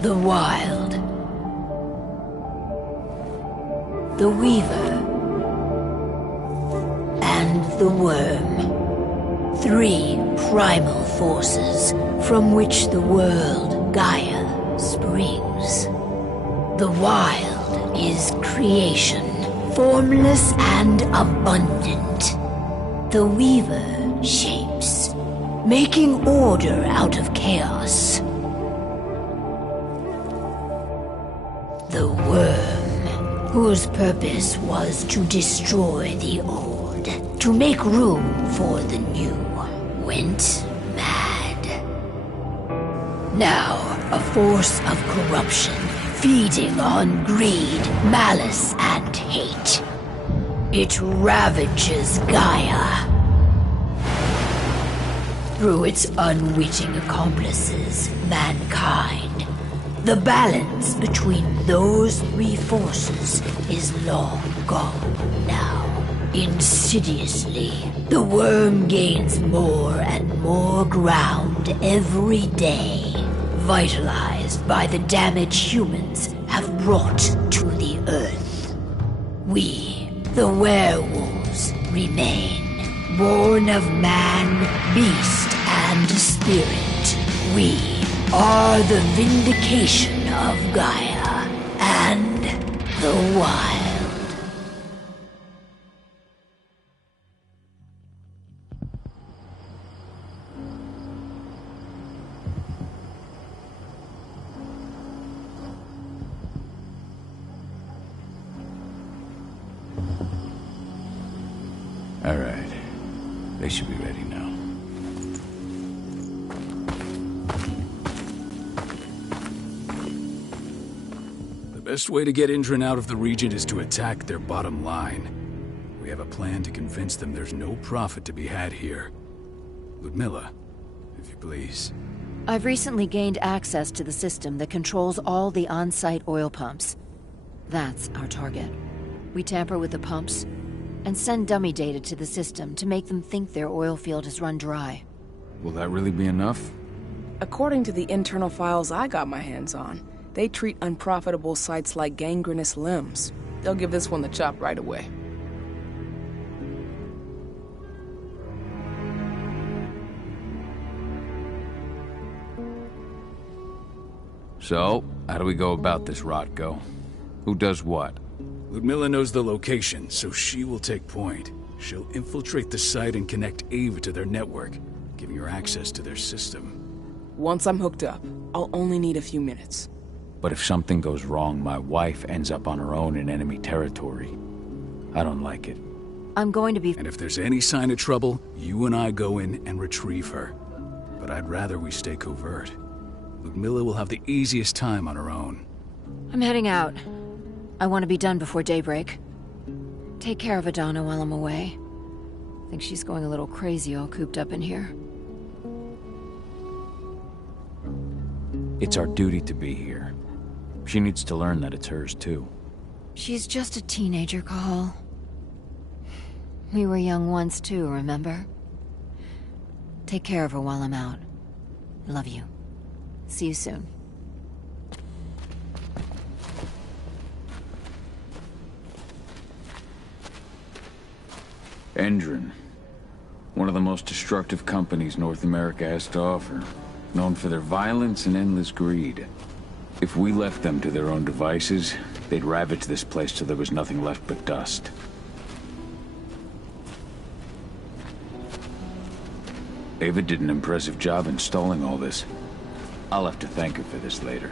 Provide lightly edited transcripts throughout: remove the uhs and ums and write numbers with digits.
The Wild. The Weaver. And the Worm. 3 primal forces from which the world, Gaia, springs. The Wild is creation, formless and abundant. The Weaver shapes, making order out of chaos. The Worm, whose purpose was to destroy the old, to make room for the new, went mad. Now, a force of corruption, feeding on greed, malice, and hate. It ravages Gaia. Through its unwitting accomplices, mankind. The balance between those 3 forces is long gone now. Insidiously, the Worm gains more and more ground every day, vitalized by the damage humans have brought to the Earth. We, the werewolves, remain, born of man, beast, and spirit. We are the vindication of Gaia and the Wild. All right. They should be ready now. The best way to get Indran out of the region is to attack their bottom line. We have a plan to convince them there's no profit to be had here. Ludmilla, if you please. I've recently gained access to the system that controls all the on-site oil pumps. That's our target. We tamper with the pumps and send dummy data to the system to make them think their oil field has run dry. Will that really be enough? According to the internal files I got my hands on, they treat unprofitable sites like gangrenous limbs. They'll give this one the chop right away. So, how do we go about this, Rotko? Who does what? Ludmilla knows the location, so she will take point. She'll infiltrate the site and connect Ava to their network, giving her access to their system. Once I'm hooked up, I'll only need a few minutes. But if something goes wrong, my wife ends up on her own in enemy territory. I don't like it. I'm going to be... And if there's any sign of trouble, you and I go in and retrieve her. But I'd rather we stay covert. Ludmilla will have the easiest time on her own. I'm heading out. I want to be done before daybreak. Take care of Adana while I'm away. Think she's going a little crazy all cooped up in here. It's our duty to be here. She needs to learn that it's hers too. She's just a teenager, Cahal. We were young once too, remember? Take care of her while I'm out. Love you. See you soon. Indran. One of the most destructive companies North America has to offer. Known for their violence and endless greed. If we left them to their own devices, they'd ravage this place till there was nothing left but dust. Ava did an impressive job installing all this. I'll have to thank her for this later.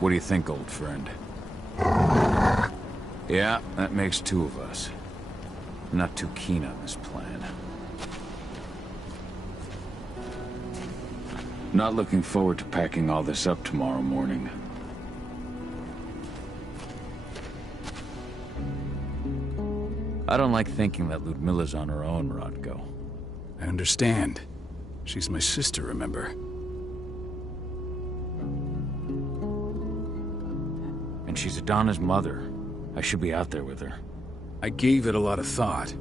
What do you think, old friend? Yeah, that makes 2 of us. I'm not too keen on this plan. Not looking forward to packing all this up tomorrow morning. I don't like thinking that Ludmilla's on her own, Rotko. I understand. She's my sister, remember? And she's Adana's mother. I should be out there with her. I gave it a lot of thought.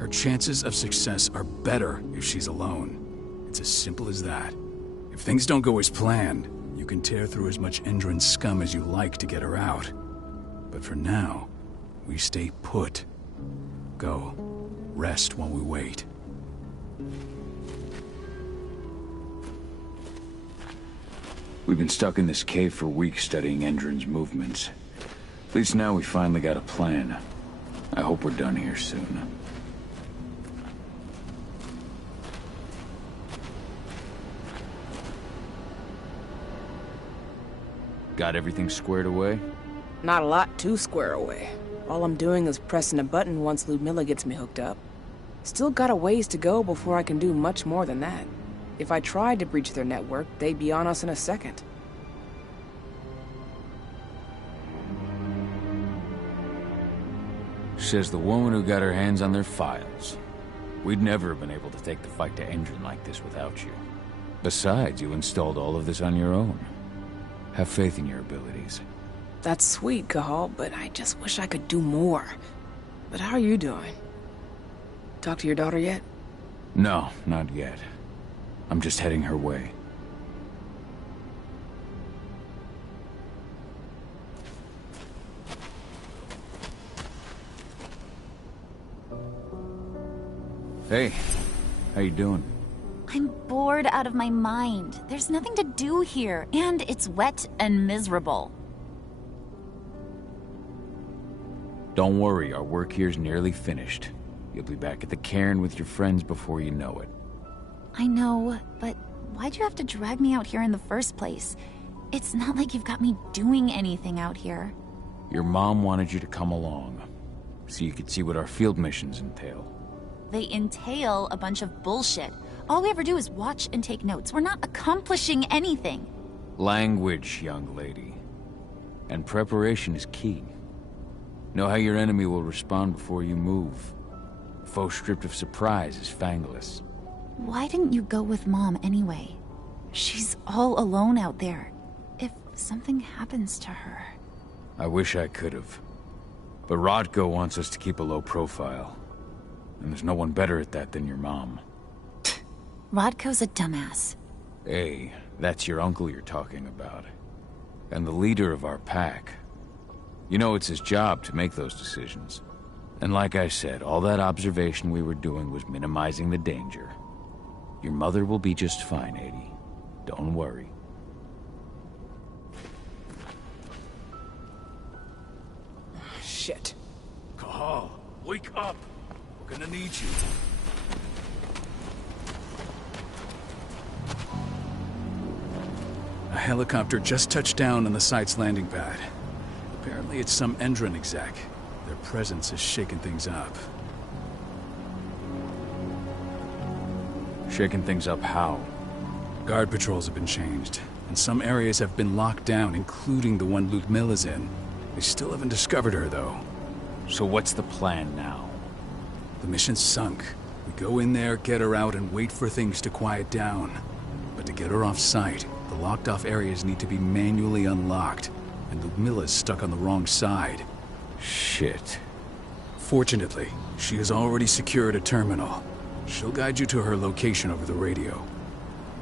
Her chances of success are better if she's alone. It's as simple as that. If things don't go as planned, you can tear through as much Endron scum as you like to get her out. But for now, we stay put. Go. Rest while we wait. We've been stuck in this cave for weeks studying Endron's movements. At least now we finally got a plan. I hope we're done here soon. Got everything squared away? Not a lot to square away. All I'm doing is pressing a button once Ludmilla gets me hooked up. Still got a ways to go before I can do much more than that. If I tried to breach their network, they'd be on us in a second. Says the woman who got her hands on their files. We'd never have been able to take the fight to Endron like this without you. Besides, you installed all of this on your own. Have faith in your abilities. That's sweet, Cahal, but I just wish I could do more. But how are you doing? Talk to your daughter yet? No, not yet. I'm just heading her way. Hey, how you doing? I'm bored out of my mind. There's nothing to do here, and it's wet and miserable. Don't worry, our work here's nearly finished. You'll be back at the cairn with your friends before you know it. I know, but why'd you have to drag me out here in the first place? It's not like you've got me doing anything out here. Your mom wanted you to come along, so you could see what our field missions entail. They entail a bunch of bullshit. All we ever do is watch and take notes. We're not accomplishing anything. Language, young lady. And preparation is key. Know how your enemy will respond before you move. Foe stripped of surprise is fangless. Why didn't you go with Mom anyway? She's all alone out there. If something happens to her... I wish I could have. But Rodko wants us to keep a low profile. And there's no one better at that than your mom. Rodko's a dumbass. Hey, that's your uncle you're talking about. And the leader of our pack. You know it's his job to make those decisions. And like I said, all that observation we were doing was minimizing the danger. Your mother will be just fine, Eddie. Don't worry. Shit. Cahal, wake up! We're gonna need you. A helicopter just touched down on the site's landing pad. Apparently it's some Endron exec. Their presence is shaking things up. Shaking things up how? Guard patrols have been changed, and some areas have been locked down, including the one Ludmilla's in. They still haven't discovered her, though. So what's the plan now? The mission's sunk. We go in there, get her out, and wait for things to quiet down. But to get her off site, the locked-off areas need to be manually unlocked, and Ludmilla's stuck on the wrong side. Shit. Fortunately, she has already secured a terminal. She'll guide you to her location over the radio.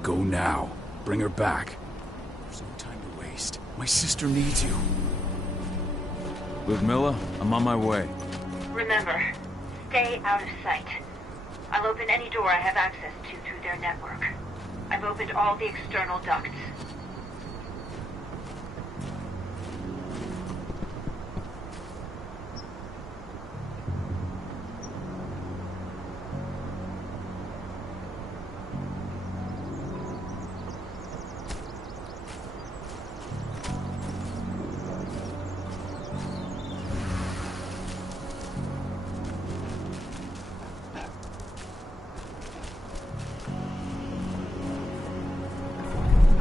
Go now. Bring her back. There's no time to waste. My sister needs you. Ludmilla, I'm on my way. Remember, stay out of sight. I'll open any door I have access to through their network. I've opened all the external ducts.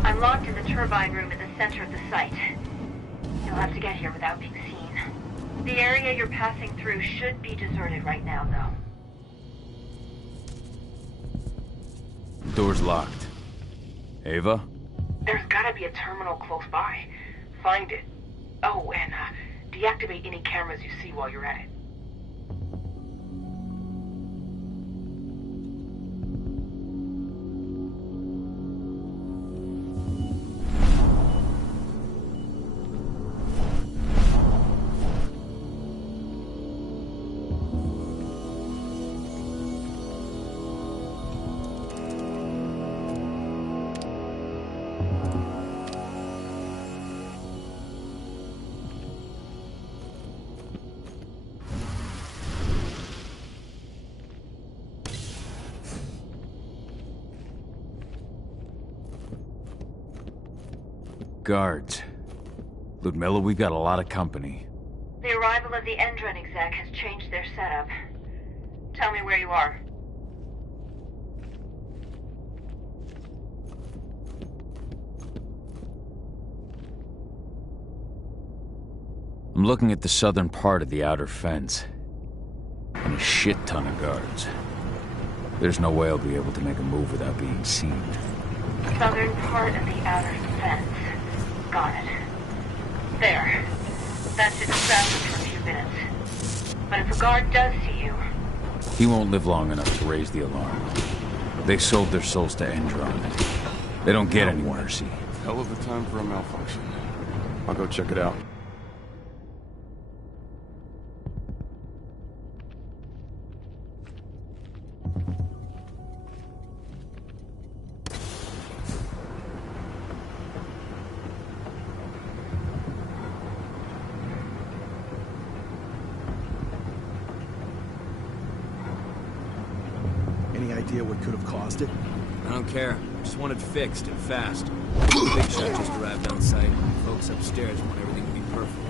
I'm locked in the turbine room at the center of the site. You'll have to get here without being seen. The area you're passing through should be deserted right now, though. Door's locked. Ava? There's gotta be a terminal close by. Find it. Oh, and deactivate any cameras you see while you're at it. guards. Ludmilla, we've got a lot of company. The arrival of the Endron exec has changed their setup. Tell me where you are. I'm looking at the southern part of the outer fence. And a shit ton of guards. There's no way I'll be able to make a move without being seen. Southern part of the outer fence. Got it. There. That should distract you for a few minutes. But if a guard does see you... He won't live long enough to raise the alarm. They sold their souls to Endron. They don't get any mercy. Hell of a time for a malfunction. I'll go check it out. Any idea what could have caused it? I don't care. Just want it fixed and fast. Big shot just arrived on site. Folks upstairs want everything to be perfect.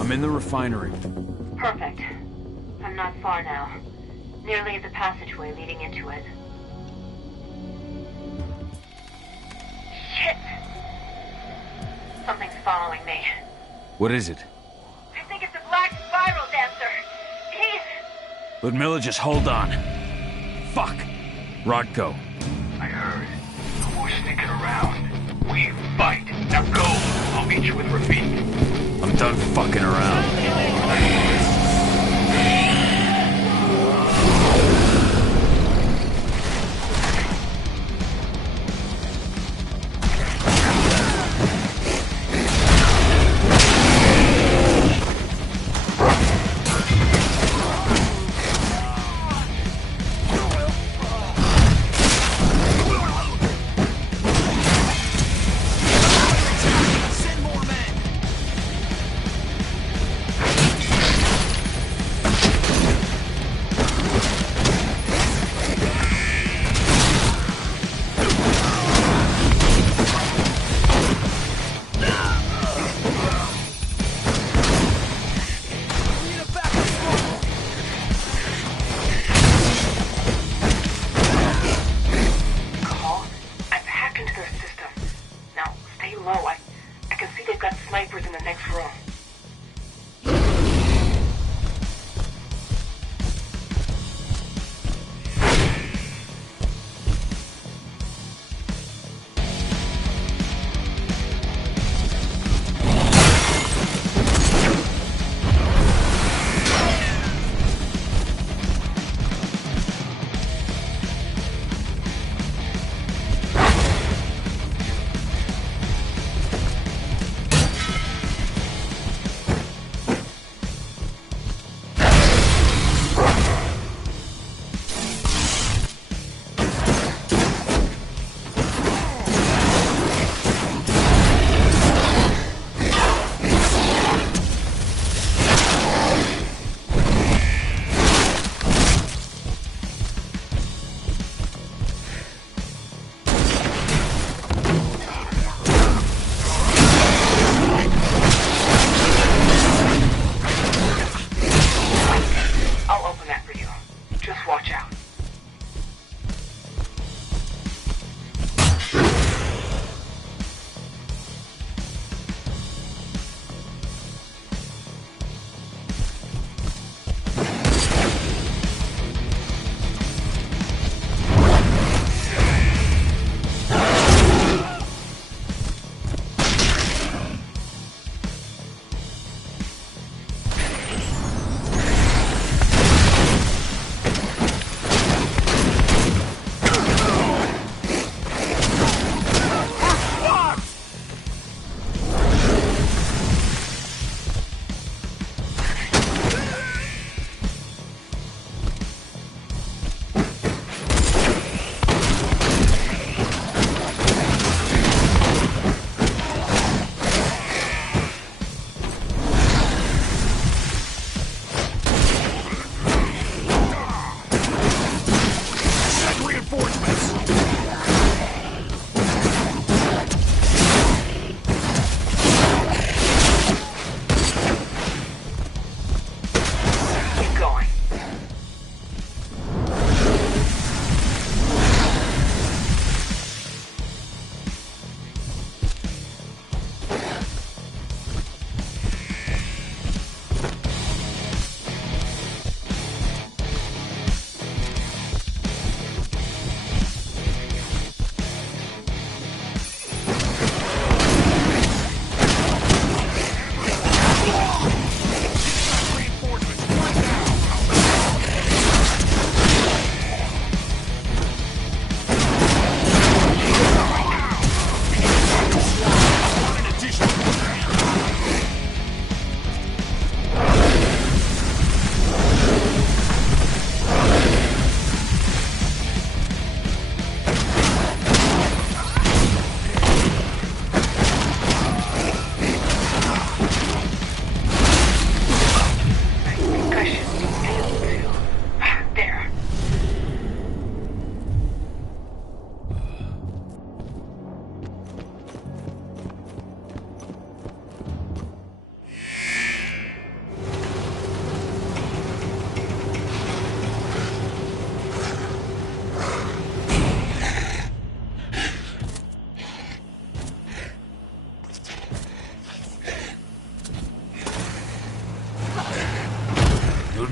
I'm in the refinery. Perfect. I'm not far now. Nearly at the passageway leading into it. Shit! Something's following me. What is it? I think it's a black spiral dancer. He's... Ludmilla, just hold on. Fuck. Rodko. I heard. No more sneaking around. We fight. Now go. I'll meet you with Rafik. I'm done fucking around.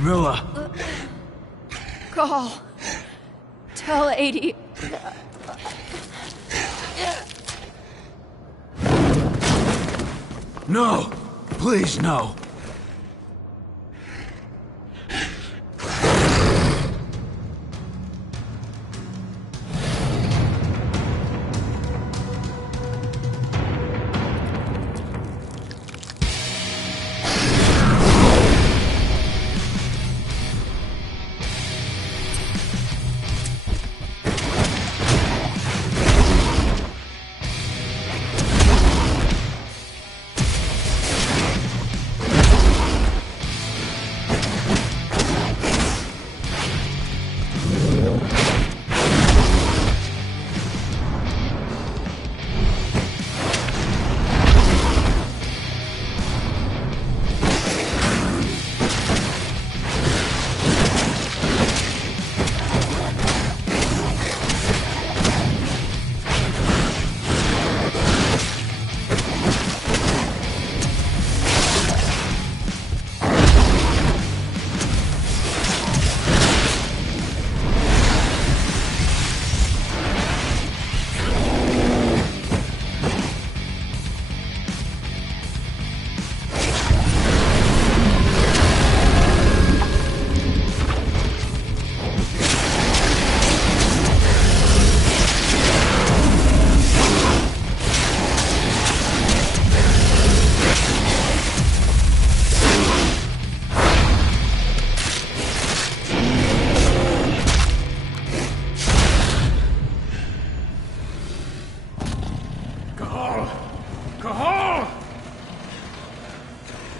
Ludmilla! Call. Tell 80. No! Please, no!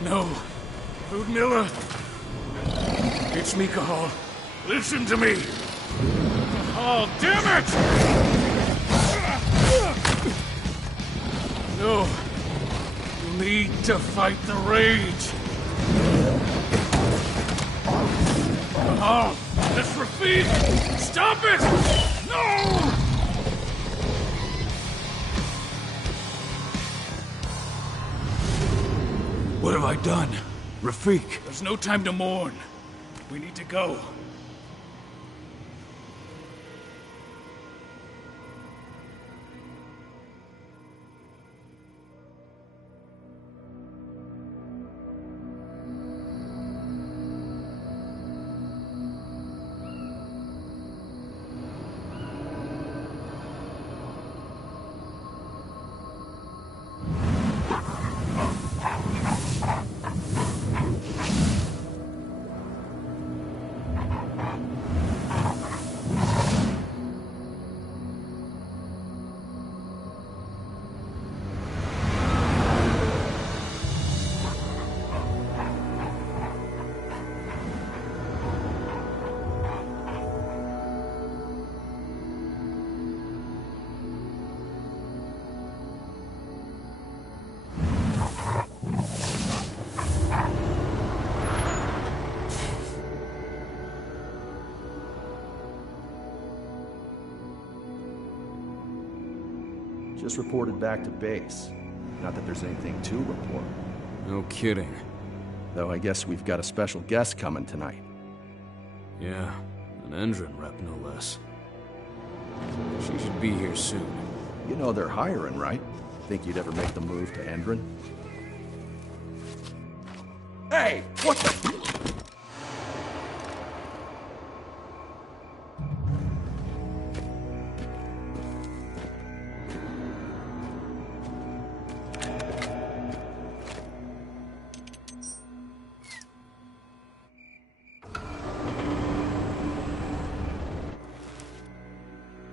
No. Ludmilla. It's me, Cahal. Listen to me. Cahal, damn it! No. You need to fight the rage. Cahal, that's Rafik! Stop it! No! What have I done? Rafik! There's no time to mourn. We need to go. Just reported back to base. Not that there's anything to report. No kidding. Though I guess we've got a special guest coming tonight. Yeah, an Endron rep, no less. She should be here soon. You know they're hiring, right? Think you'd ever make the move to Endron? Hey! What the...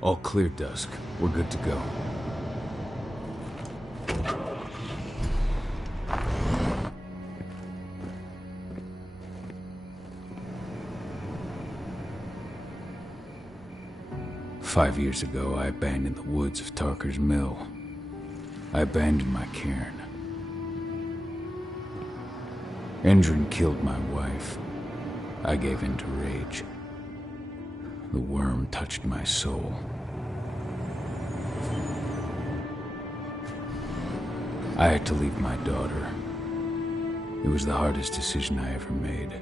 All clear, Dusk. We're good to go. "5 years ago, I abandoned the woods of Tarker's Mill. I abandoned my cairn. Endron killed my wife. I gave in to rage. The worm touched my soul. I had to leave my daughter. It was the hardest decision I ever made.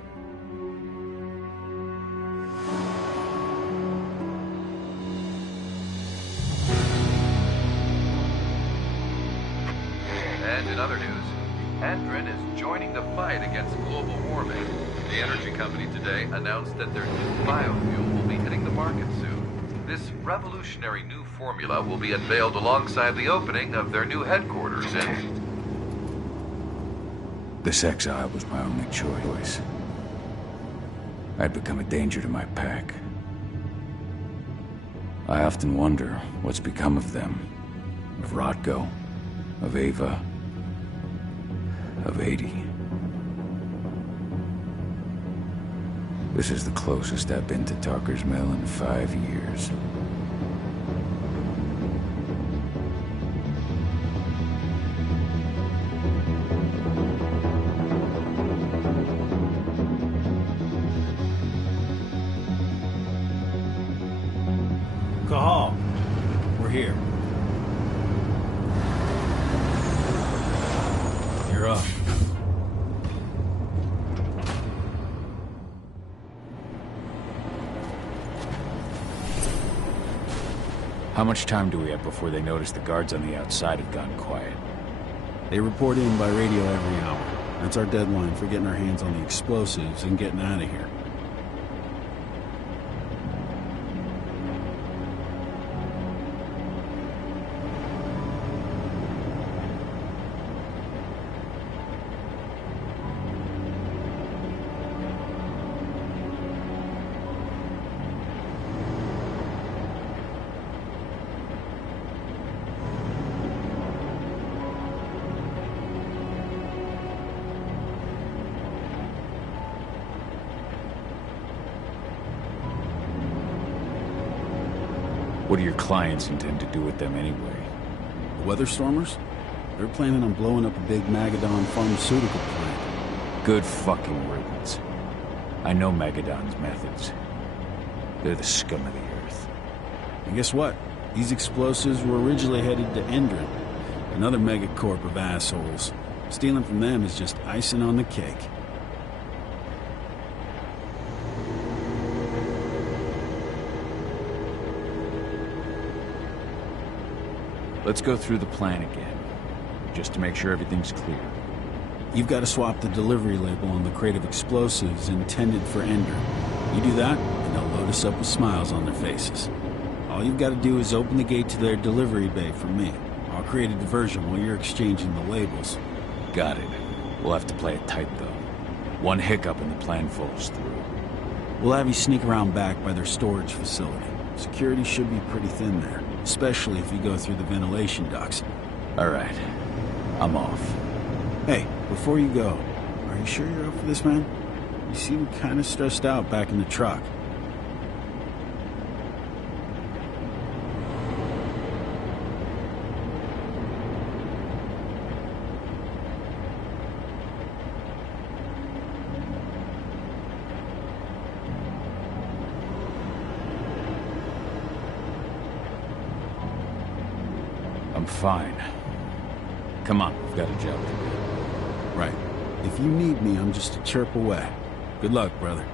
And in other news, Andrin is joining the fight against global warming. The energy company today announced that their new biofuel will be hitting the market soon. This revolutionary new formula will be unveiled alongside the opening of their new headquarters in... This exile was my only choice. I'd become a danger to my pack. I often wonder what's become of them. Of Rotko, of Ava, of 80. This is the closest I've been to Talker's Mill in 5 years. Cahal, we're here. You're up. How much time do we have before they notice the guards on the outside have gone quiet? They report in by radio every hour. That's our deadline for getting our hands on the explosives and getting out of here. What do your clients intend to do with them anyway? The Weatherstormers? They're planning on blowing up a big Magadon pharmaceutical plant. Good fucking riddance. I know Magadon's methods. They're the scum of the earth. And guess what? These explosives were originally headed to Endrin, another megacorp of assholes. Stealing from them is just icing on the cake. Let's go through the plan again, just to make sure everything's clear. You've got to swap the delivery label on the crate of explosives intended for Ender. You do that, and they'll load us up with smiles on their faces. All you've got to do is open the gate to their delivery bay for me. I'll create a diversion while you're exchanging the labels. Got it. We'll have to play it tight, though. One hiccup and the plan falls through. We'll have you sneak around back by their storage facility. Security should be pretty thin there, especially if you go through the ventilation ducts. All right. I'm off. Hey, before you go, are you sure you're up for this, man? You seem kind of stressed out back in the truck. I'm fine. Come on, we've got a job to do. Right. If you need me, I'm just a chirp away. Good luck, brother.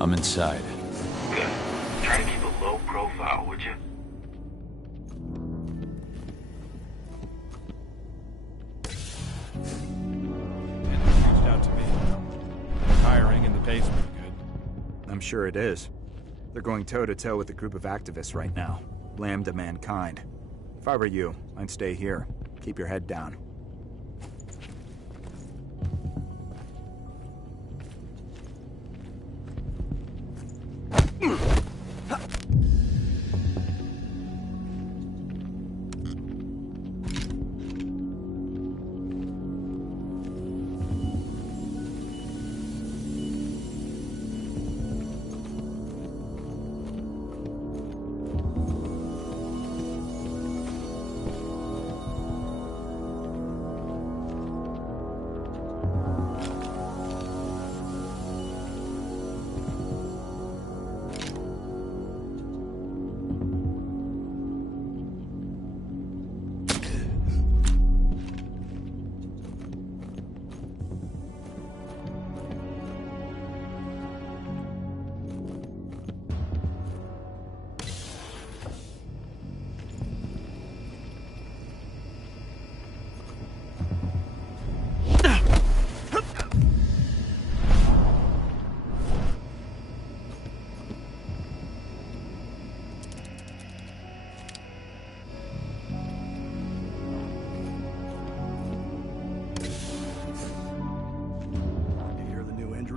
I'm inside. Good. Try to keep a low profile, would you? And they reached out to me. Hiring and the pay's pretty good. I'm sure it is. They're going toe-to-toe with a group of activists right now. Lambda Mankind. If I were you, I'd stay here. Keep your head down.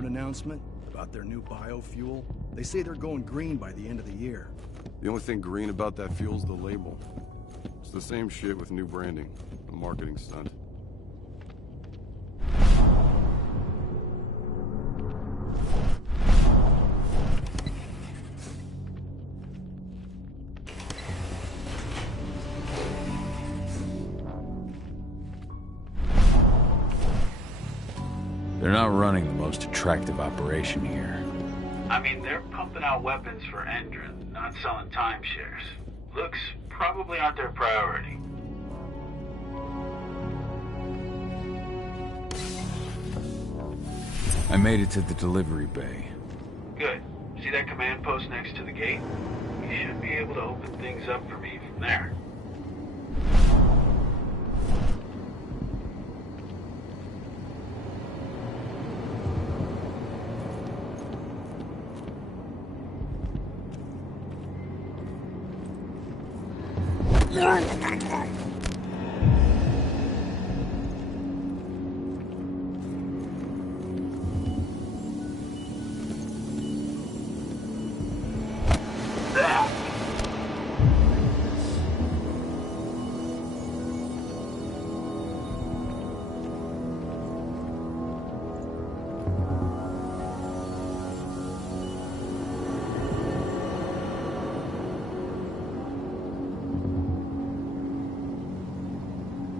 Announcement about their new biofuel. They say they're going green by the end of the year. The only thing green about that fuel's the label. It's the same shit with new branding. A marketing stunt. They're not running the most attractive operation here. I mean, they're pumping out weapons for Endron, not selling timeshares. Looks probably aren't their priority. I made it to the delivery bay. Good. See that command post next to the gate? You should be able to open things up for me from there.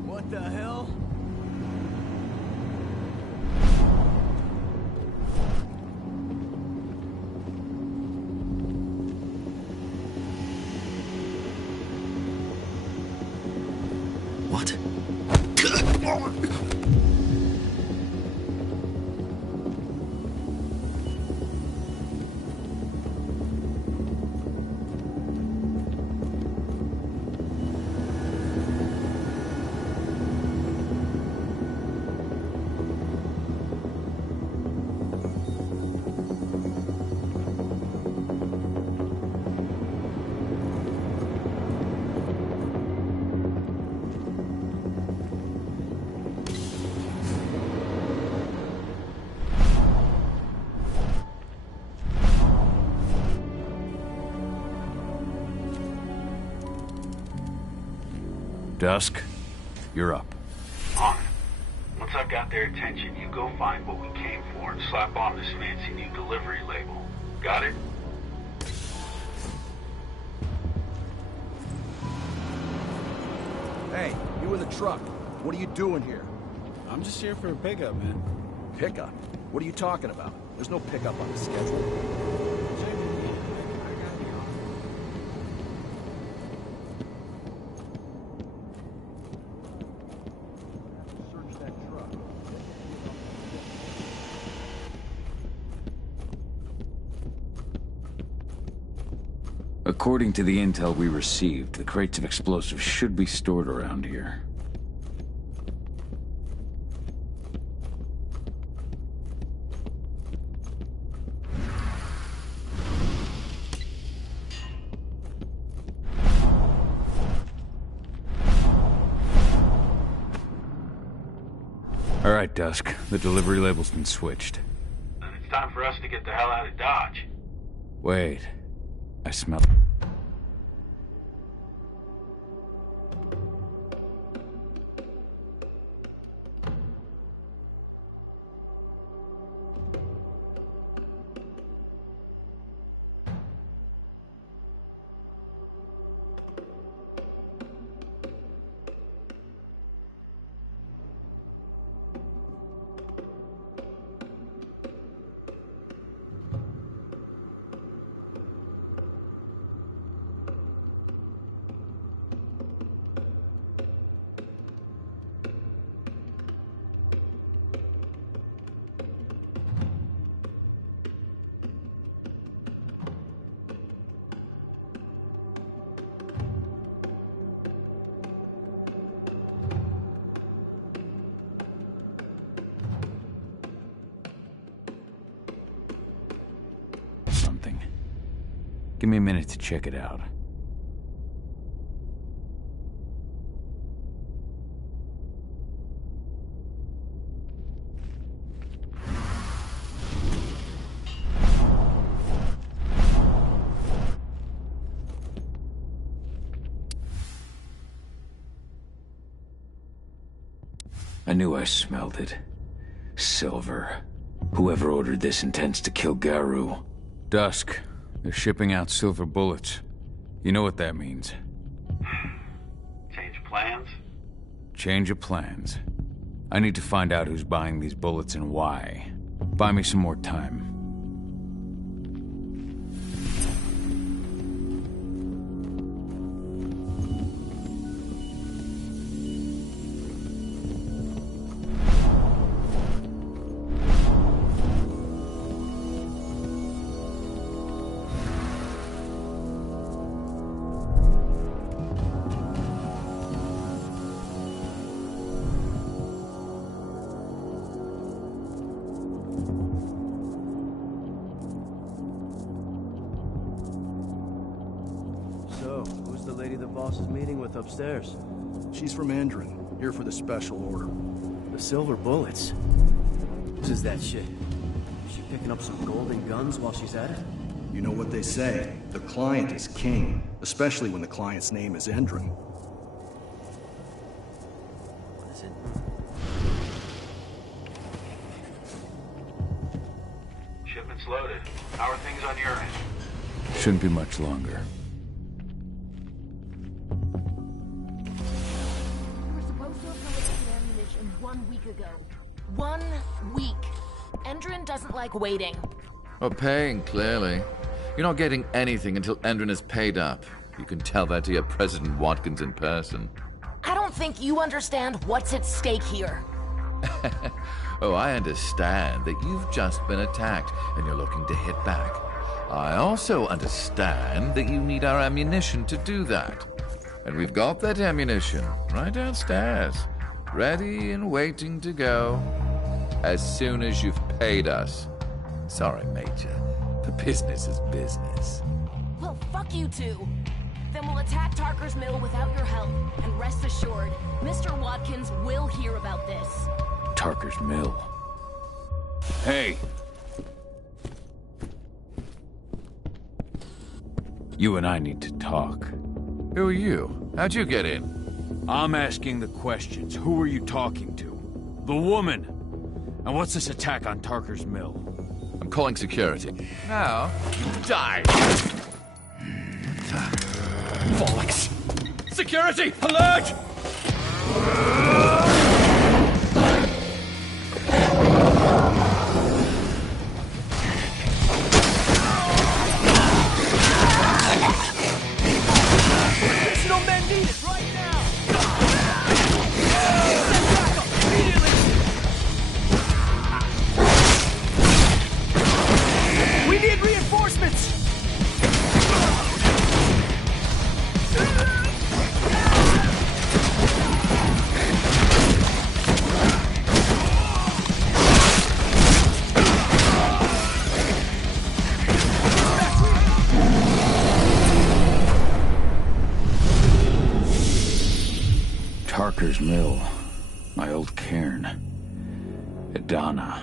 What the hell? What? Dusk, you're up. I got their attention, you go find what we came for and slap on this fancy new delivery label. Got it? Hey, you in the truck. What are you doing here? I'm just here for a pickup, man. Pickup? What are you talking about? There's no pickup on the schedule. According to the intel we received, the crates of explosives should be stored around here. All right, Dusk. The delivery label's been switched. And it's time for us to get the hell out of Dodge. Wait. I smell... something. Give me a minute to check it out. I knew I smelled it. Silver. Whoever ordered this intends to kill Garou. Dusk. They're shipping out silver bullets. You know what that means. Change plans? Change of plans. I need to find out who's buying these bullets and why. Buy me some more time. So, who's the lady the boss is meeting with upstairs? She's from Endron, here for the special order. The silver bullets. This is that shit. Is she picking up some golden guns while she's at it? You know what they say, the client is king, especially when the client's name is Endron. What is it? Shipment's loaded. How are things on your end? Shouldn't be much longer. We were supposed to have delivered the ammunition 1 week ago. 1 week. Endron doesn't like waiting. Well, paying, clearly. You're not getting anything until Endron is paid up. You can tell that to your President Watkins in person. I don't think you understand what's at stake here. Oh, I understand that you've just been attacked and you're looking to hit back. I also understand that you need our ammunition to do that. And we've got that ammunition right downstairs, ready and waiting to go as soon as you've paid us. Sorry, Major, but business is business. Well, fuck you two. Then we'll attack Tarker's mill without your help. And rest assured, Mr. Watkins will hear about this. Tarker's mill. Hey! You and I need to talk. Who are you? How'd you get in? I'm asking the questions. Who are you talking to? The woman! And what's this attack on Tarker's Mill? I'm calling security. Now, you die! Bollocks! Security! Alert! Additional men needed right now! We need reinforcements! Tarker's Mill. My old cairn. Adana.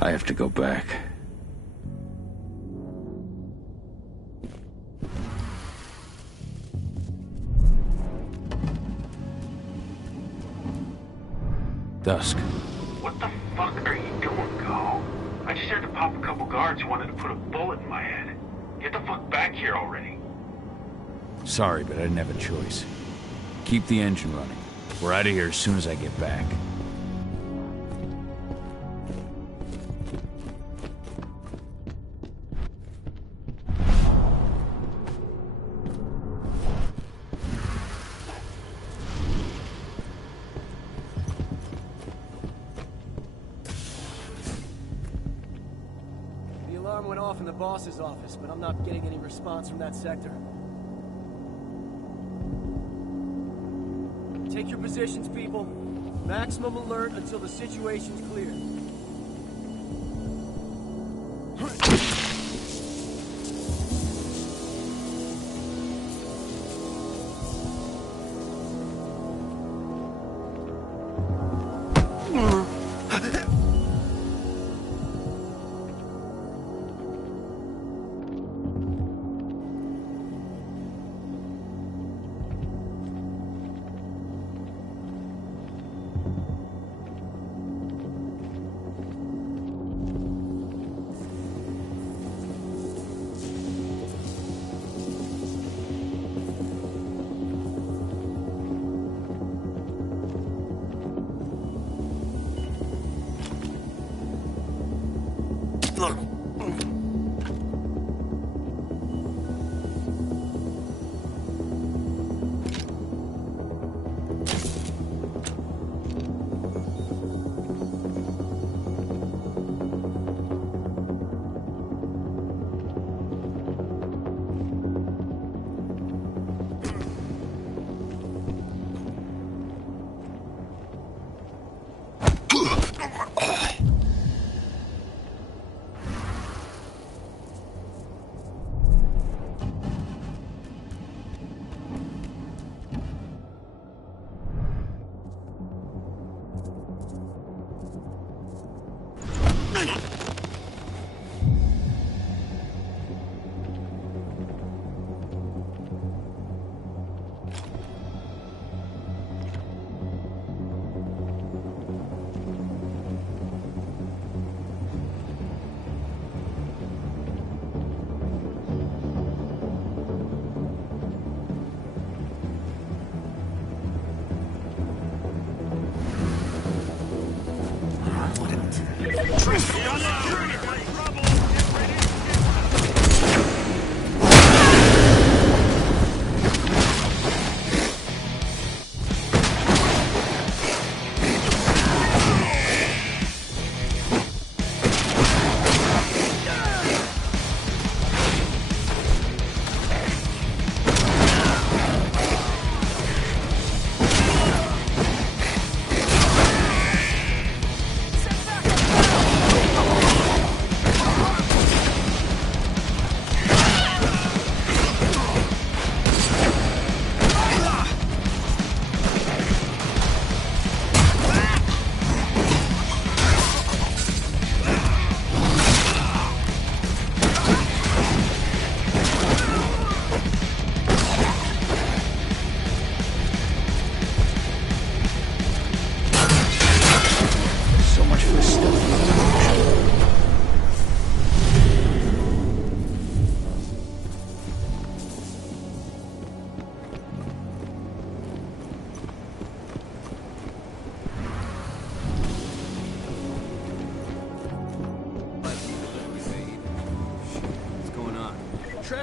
I have to go back. Dusk. What the fuck are you doing, Go? I just had to pop a couple guards who wanted to put a bullet in my head. Get the fuck back here already. Sorry, but I didn't have a choice. Keep the engine running. We're out of here as soon as I get back. The alarm went off in the boss's office, but I'm not getting any response from that sector. Take your positions, people. Maximum alert until the situation's clear.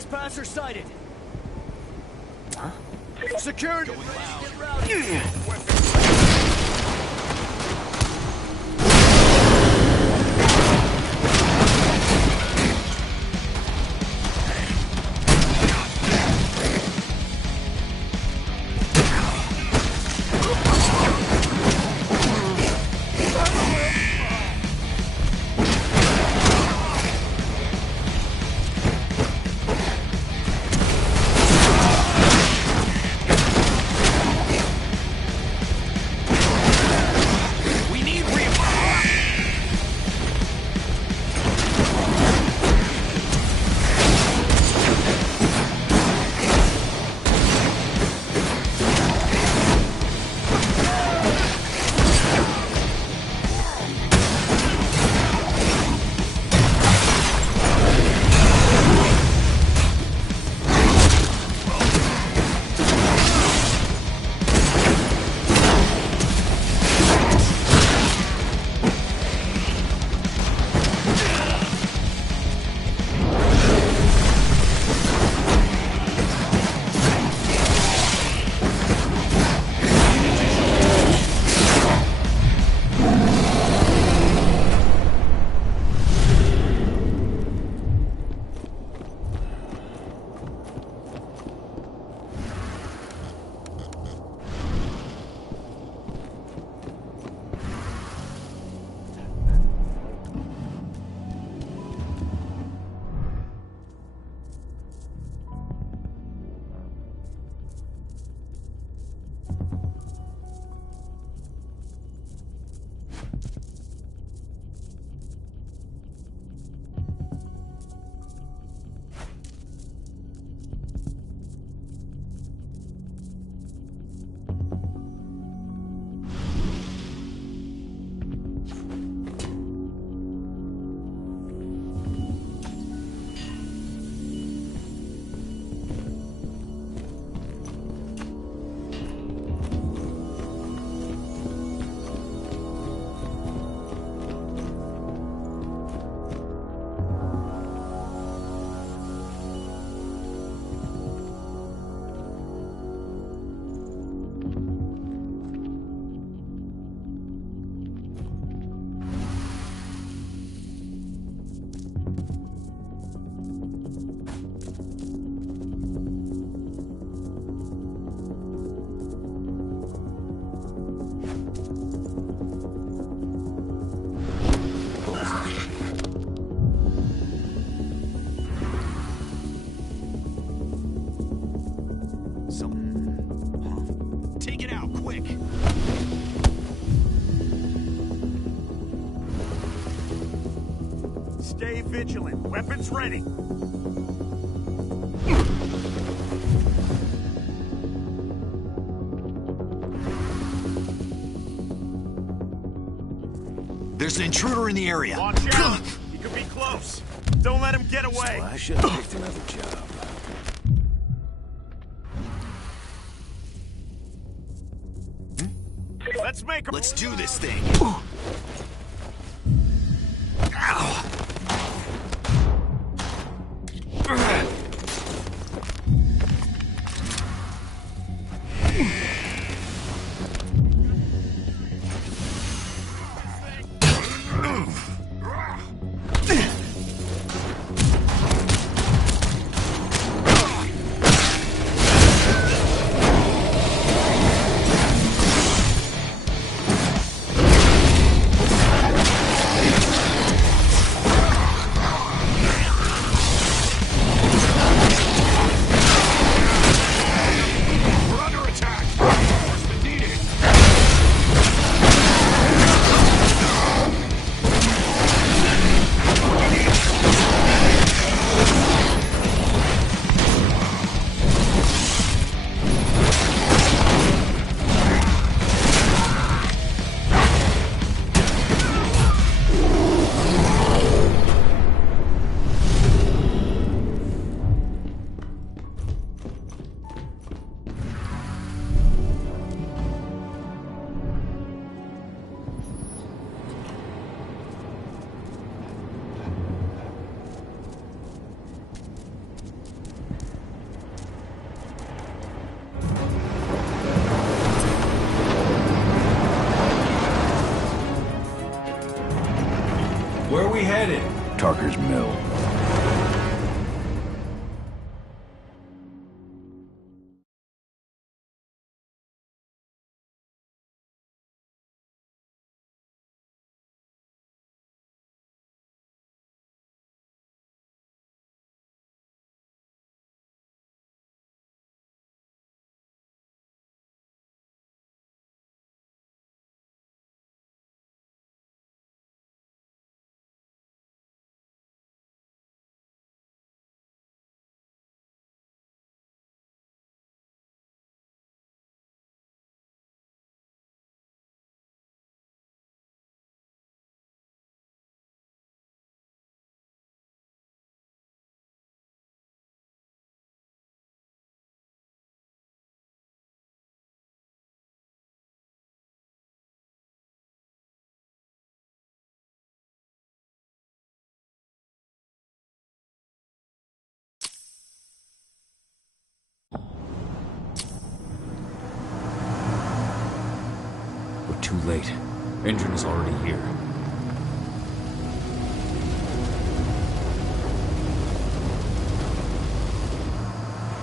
Trespasser sighted. Huh? Security. Going loud. Get rowdy. Stay vigilant. Weapons ready. There's an intruder in the area. Watch out! He could be close. Don't let him get away. So I should have picked another job. Let's do this thing. we headed? Tarker's Mill. We're too late. Endron is already here.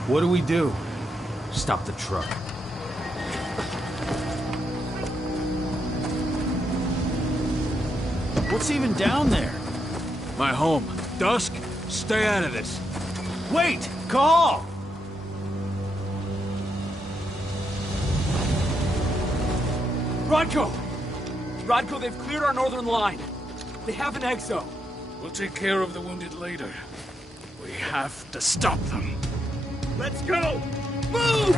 What do we do? Stop the truck. What's even down there? My home. Dusk, stay out of this. Wait! Call! Rodko! Rodko, they've cleared our northern line. They have an exo. We'll take care of the wounded later. We have to stop them. Let's go! Move!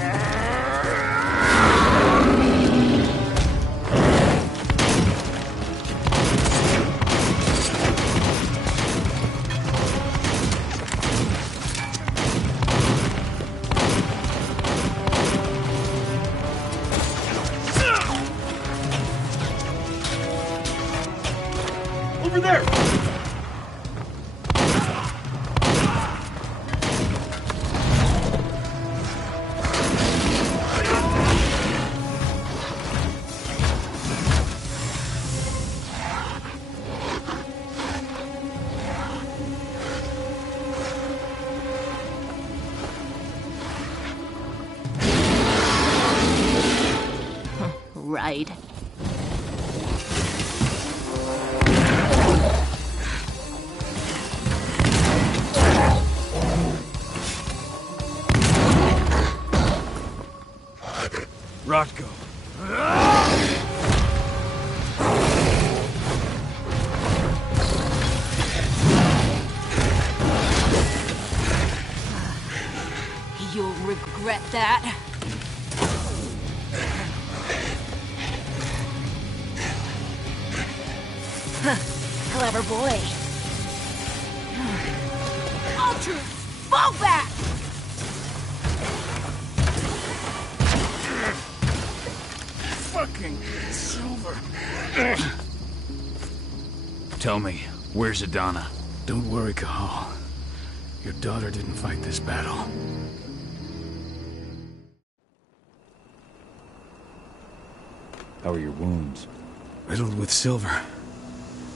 Over there! Right. Rodko. You'll regret that. Clever boy. Ultra, fall back! Fucking Silver. Tell me, where's Adana? Don't worry, Cahal. Your daughter didn't fight this battle. How are your wounds? Riddled with silver.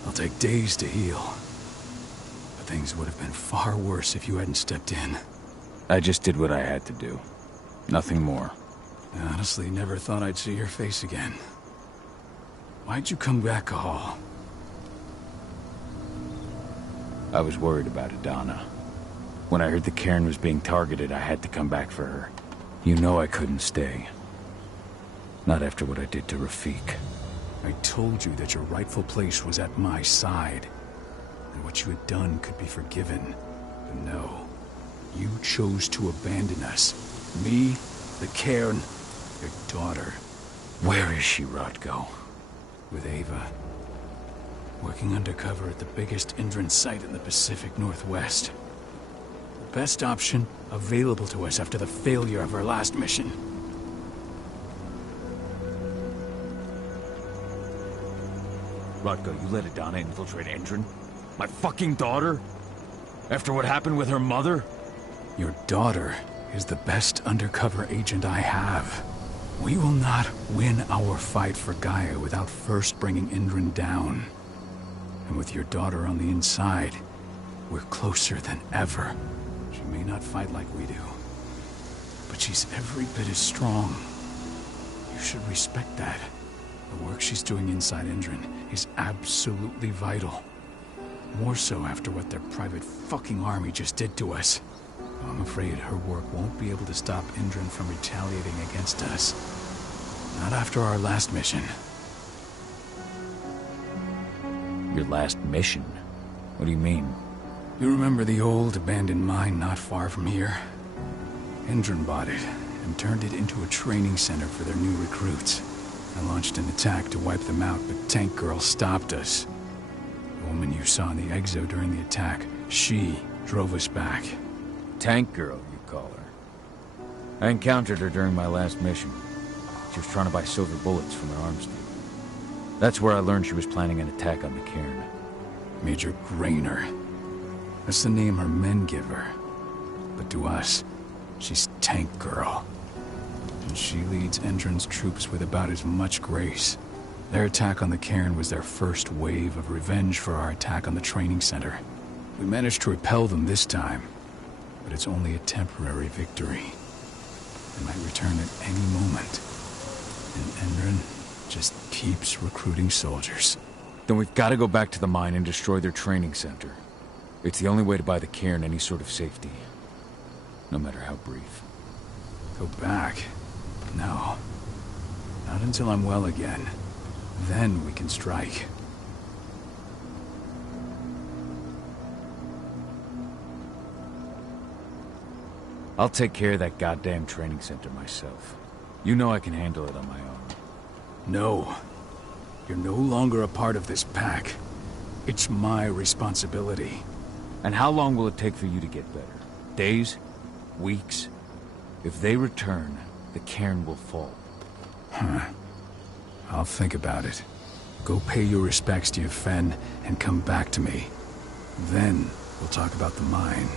They'll take days to heal. But things would have been far worse if you hadn't stepped in. I just did what I had to do. Nothing more. I honestly never thought I'd see your face again. Why'd you come back, Cahal? I was worried about Adana. When I heard the cairn was being targeted, I had to come back for her. You know I couldn't stay. Not after what I did to Rafik. I told you that your rightful place was at my side. And what you had done could be forgiven. But no. You chose to abandon us. Me, the cairn, your daughter. Where is she, Rodko? With Ava. Working undercover at the biggest Endron site in the Pacific Northwest. The best option available to us after the failure of our last mission. Rodko, you let Adana infiltrate Endron? My fucking daughter? After what happened with her mother? Your daughter is the best undercover agent I have. We will not win our fight for Gaia without first bringing Endron down. And with your daughter on the inside, we're closer than ever. She may not fight like we do, but she's every bit as strong. You should respect that. The work she's doing inside Endron is absolutely vital. More so after what their private fucking army just did to us. I'm afraid her work won't be able to stop Endron from retaliating against us. Not after our last mission. Your last mission? What do you mean? You remember the old abandoned mine not far from here? Endron bought it and turned it into a training center for their new recruits. I launched an attack to wipe them out, but Tank Girl stopped us. The woman you saw in the exo during the attack, she drove us back. Tank Girl, you call her. I encountered her during my last mission. She was trying to buy silver bullets from an arms dealer. That's where I learned she was planning an attack on the cairn. Major Grainer. That's the name her men give her. But to us, she's Tank Girl. And she leads Endron's troops with about as much grace. Their attack on the cairn was their first wave of revenge for our attack on the training center. We managed to repel them this time, but it's only a temporary victory. They might return at any moment. And Endron just keeps recruiting soldiers. Then we've got to go back to the mine and destroy their training center. It's the only way to buy the cairn any sort of safety. No matter how brief. Go back? No. Not until I'm well again. Then we can strike. I'll take care of that goddamn training center myself. You know I can handle it on my own. No. You're no longer a part of this pack. It's my responsibility. And how long will it take for you to get better? Days? Weeks? If they return, the cairn will fall. Huh. I'll think about it. Go pay your respects to your Fen and come back to me. Then we'll talk about the mine.